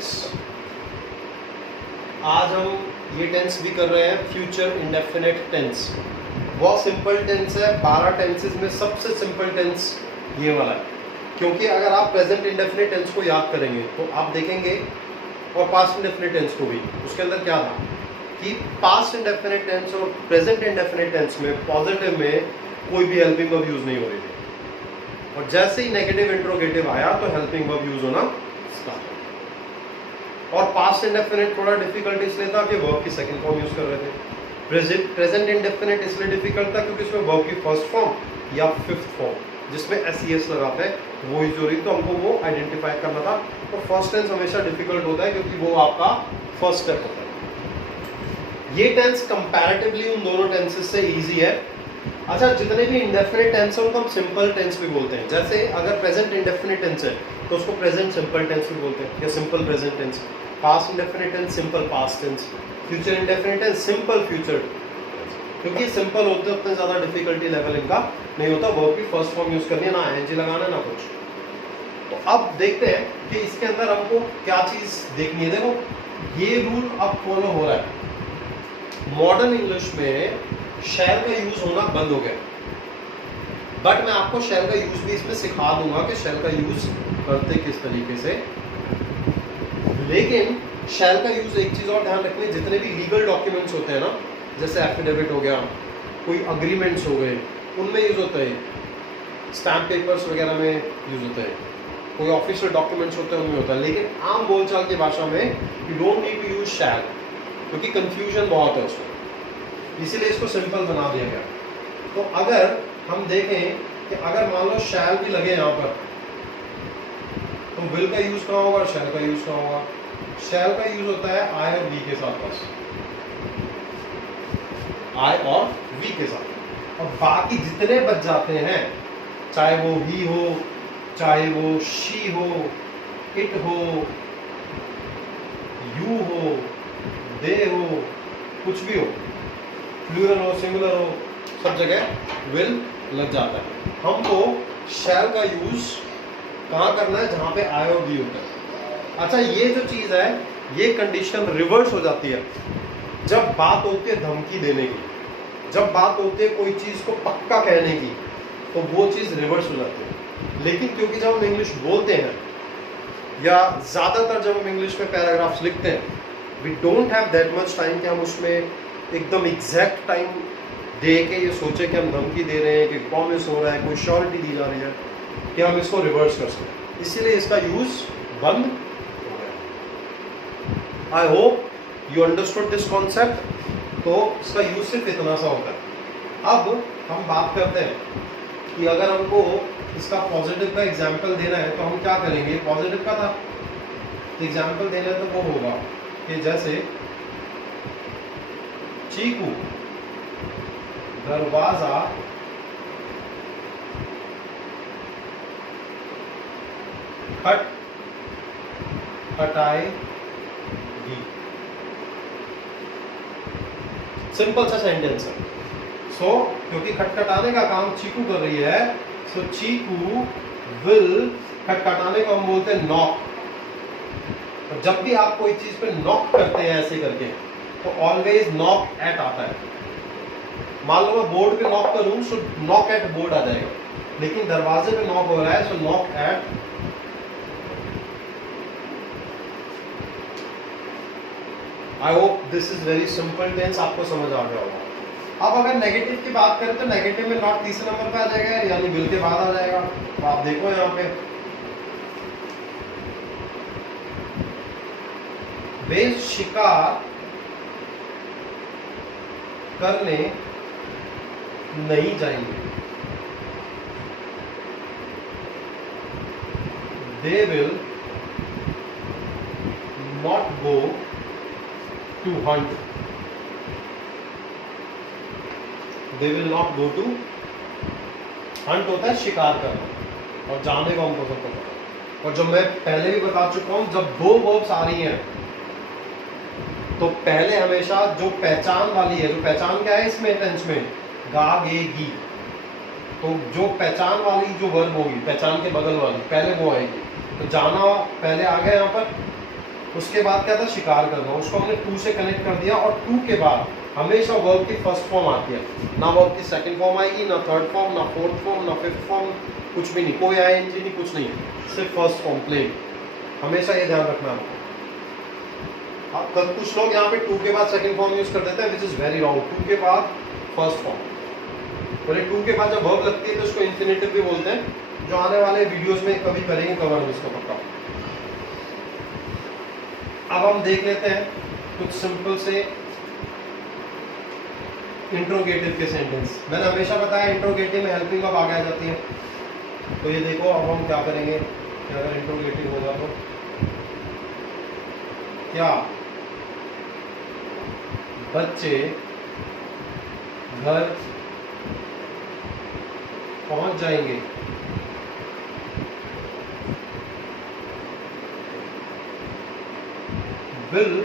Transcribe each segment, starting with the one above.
Students, आज हम ये टेंस भी कर रहे हैं फ्यूचर इंडेफिनिट टेंस। बहुत सिंपल टेंस है, 12 टेंसेस में सबसे सिंपल टेंस ये वाला है, क्योंकि अगर आप प्रेजेंट इंडेफिनिट टेंस को याद करेंगे तो आप देखेंगे, और पास्ट इंडेफिनिट टेंस को भी, उसके अंदर क्या था कि पास्ट इंडेफिनिट टेंस और प्रेजेंट इंडेफिनिट टेंस में पॉजिटिव में कोई भी हेल्पिंग वर्ब यूज नहीं हो रही थी, और जैसे ही नेगेटिव इंट्रोगेटिव आया तो हेल्पिंग वर्ब यूज होना स्टार्ट। और पास्ट इंडेफिनिट थोड़ा डिफिकल्ट इसलिए था कि वर्ब की सेकंड फॉर्म यूज कर रहे थे। प्रेजेंट इंडेफिनिट इसलिए डिफिकल्ट था क्योंकि इसमें वर्ब की फर्स्ट फॉर्म या फिफ्थ फॉर्म जिसमें एस लगाते हैं वो यूज हो रही, तो हमको वो आइडेंटिफाई करना था। तो फर्स्ट टेंस हमेशा डिफिकल्ट होता है क्योंकि वो आपका फर्स्ट स्टेप होता है। ये टेंस कंपैरेटिवली उन दोनों टेंसेस से इजी है। अच्छा, जितने भी इंडेफिनिट टेंस है उनको हम सिंपल टेंस भी बोलते हैं। जैसे अगर प्रेजेंट इंडेफिनिट टेंस है तो उसको प्रेजेंट सिंपल टेंस भी बोलते हैं या simple present tense. Past indefinite tense simple past tense, future indefinite tense simple future. क्योंकि सिंपल होते उतने ज्यादा डिफिकल्टी लेवल इनका नहीं होता। वर्ब की फर्स्ट फॉर्म यूज करनी है, ना आईएनजी लगाना ना कुछ। तो अब देखते हैं कि इसके अंदर हमको क्या चीज देखनी है। देखो ये रूल अब फॉलो हो रहा है। मॉडर्न इंग्लिश में शैल का यूज होना बंद हो गया, बट मैं आपको शैल का यूज भी इसमें सिखा दूंगा कि शैल का यूज करते किस तरीके से। लेकिन शैल का यूज एक चीज और ध्यान रखनी, जितने भी लीगल डॉक्यूमेंट्स होते हैं ना, जैसे एफिडेविट हो गया, कोई अग्रीमेंट्स हो गए, उनमें यूज होता है। स्टैम्प पेपर्स वगैरह में यूज होता है, कोई ऑफिशियल डॉक्यूमेंट्स होते हैं उनमें होता है। लेकिन आम बोलचाल की भाषा में you don't need to use shall, क्योंकि कंफ्यूजन बहुत है उसमें, इसीलिए इसको सिंपल बना दिया गया। तो अगर हम देखें कि अगर मान लो शैल भी लगे यहाँ पर, तो विल का यूज कहाँ होगा, शैल का यूज कहाँ होगा। शैल का यूज होता है आई और वी के साथ, बस आई और वी के साथ। और बाकी जितने बच जाते हैं, चाहे वो ही हो, चाहे वो शी हो, इट हो, यू हो, दे हो, कुछ भी हो, प्लूरल हो, सिंगुलर हो, सब जगह विल लग जाता है। हमको शैल का यूज कहाँ करना है, जहां पे आई और वी होता है। अच्छा, ये जो चीज है, ये कंडीशन रिवर्स हो जाती है जब बात होती है धमकी देने की, जब बात होती है कोई चीज को पक्का कहने की, तो वो चीज रिवर्स हो जाती है। लेकिन क्योंकि जब हम इंग्लिश बोलते हैं, या ज्यादातर जब हम इंग्लिश में पैराग्राफ्स लिखते हैं, we don't have that much time कि हम उसमें एकदम एग्जैक्ट टाइम दे के ये सोचे कि हम धमकी दे रहे हैं, कि प्रॉमिस हो रहा है, कोई श्योरिटी दी जा रही है कि हम इसको रिवर्स कर सकें। इसीलिए इसका यूज बंद हो गया। I hope you understood this concept. तो इसका यूज सिर्फ इतना सा होता है। अब हम बात करते हैं कि अगर हमको इसका पॉजिटिव का एग्जाम्पल देना है तो हम क्या करेंगे। पॉजिटिव का था, एग्जाम्पल देना है तो वो होगा कि जैसे चीकू दरवाजा खटखटाएगी। सिंपल सा सेंटेंस है। सो क्योंकि खटखटाने का काम चीकू कर रही है, सो चीकू विल, खटखटाने को हम बोलते हैं नॉक। और जब भी आप कोई चीज पे नॉक करते हैं ऐसे करके, तो ऑलवेज नॉक एट आता है। मान लो मैं बोर्ड पे नॉक करूं, सो नॉक एट बोर्ड आ जाएगा, लेकिन दरवाजे पे नॉक हो रहा है, so knock at. I hope this is very simple tense, आपको समझ आ गया होगा। अब अगर नेगेटिव की बात करें तो नेगेटिव में नॉट तीसरे नंबर पे आ जाएगा, यानी विल के बाद आ जाएगा। तो आप देखो यहाँ पे, वे शिकार करने नहीं जाएंगे, they will not go to hunt, they will not go to hunt होता है शिकार करना, और जाने को हमको सबको पता है। और जब मैं पहले भी बता चुका हूं, जब दो वर्ब्स आ रही हैं तो पहले हमेशा जो पहचान वाली है, जो पहचान क्या है इसमें टेंस में, गा गे गी, तो जो पहचान वाली जो वर्ब होगी, पहचान के बगल वाली, पहले वो आएगी। तो जाना पहले आ गया यहाँ पर, उसके बाद क्या था, शिकार करना, उसको हमने टू से कनेक्ट कर दिया, और टू के बाद हमेशा वर्ब की फर्स्ट फॉर्म आती है, ना वर्ब की सेकंड फॉर्म आएगी, ना थर्ड फॉर्म, ना फोर्थ फॉर्म, ना फिफ्थ फॉर्म, कुछ भी नहीं, कोई आईएनजी नहीं, कुछ नहीं, सिर्फ फर्स्ट फॉर्म प्लेन। हमेशा ये ध्यान रखना आपको। अब कुछ लोग यहाँ पे टू के बाद सेकंड फॉर्म यूज कर देते हैं, which is very wrong. To के बाद फर्स्ट फॉर्म, बोले टू के बाद जब वर्ब लगती है तो उसको इंफिनिटिव भी बोलते हैं, जो आने वाले वीडियोस में कभी करेंगे कवर हम इसको पक्का। अब हम देख लेते हैं कुछ सिंपल से इंट्रोगेटिव के सेंटेंस। मैंने हमेशा बताया इंट्रोगेटिव में हेल्पिंग वर्ब आगे आ जाती है, तो ये देखो अब हम क्या करेंगे कि अगर इंट्रोगेटिव होगा तो क्या बच्चे घर पहुंच जाएंगे। Will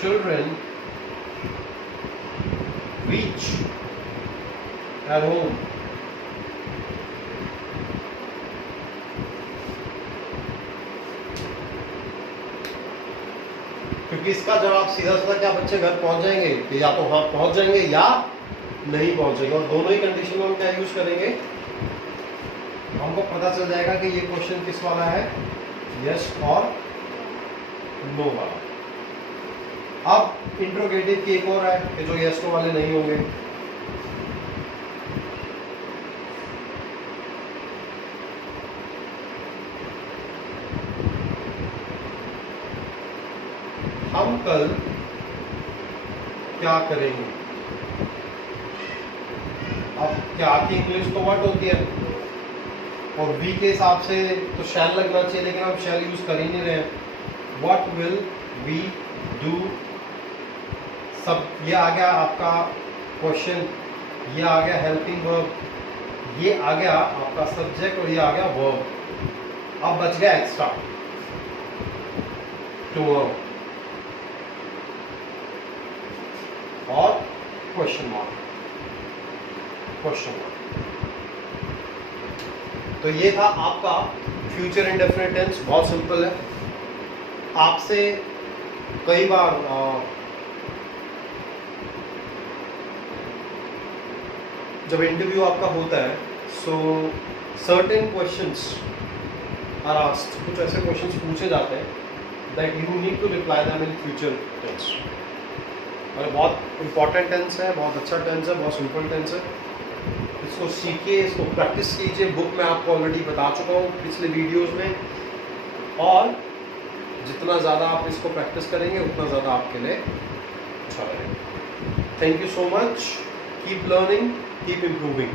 children reach at home? क्योंकि इसका जवाब सीधा सीधा क्या, बच्चे घर पहुंच जाएंगे, कि या तो हाँ पहुंच जाएंगे या नहीं पहुंचेंगे, और दोनों ही कंडीशन में हम क्या यूज करेंगे, हमको पता चल जाएगा कि ये क्वेश्चन किस वाला है, यस और नो वाला। अब इंट्रोगेटिव की एक और है कि जो यस नो वाले नहीं होंगे। हम कल क्या करेंगे। अब क्या की इंग्लिश तो व्हाट होती है, और वी के हिसाब से तो शैल लगना चाहिए, लेकिन हम शैल यूज कर ही नहीं रहे हैं। व्हाट विल वी डू, सब ये आ गया आपका क्वेश्चन, ये आ गया हेल्पिंग वर्ब, ये आ गया आपका सब्जेक्ट, और ये आ गया वर्ब। अब बच गया एक्स्ट्रा टुमारो और क्वेश्चन मार्क, क्वेश्चन मार्क। तो ये था आपका फ्यूचर इंडेफिनिट टेंस, बहुत सिंपल है। आपसे कई बार जब इंटरव्यू आपका होता है, so certain questions are asked, कुछ ऐसे क्वेश्चंस पूछे जाते हैं that you need to reply them in future tense. और बहुत इंपॉर्टेंट टेंस है, बहुत अच्छा टेंस है, बहुत सिंपल टेंस है। इसको सीखिए, इसको प्रैक्टिस कीजिए। बुक में आपको ऑलरेडी बता चुका हूँ पिछले वीडियोस में, और जितना ज़्यादा आप इसको प्रैक्टिस करेंगे उतना ज़्यादा आपके लिए अच्छा रहेगा। Thank you so much, keep learning, keep improving.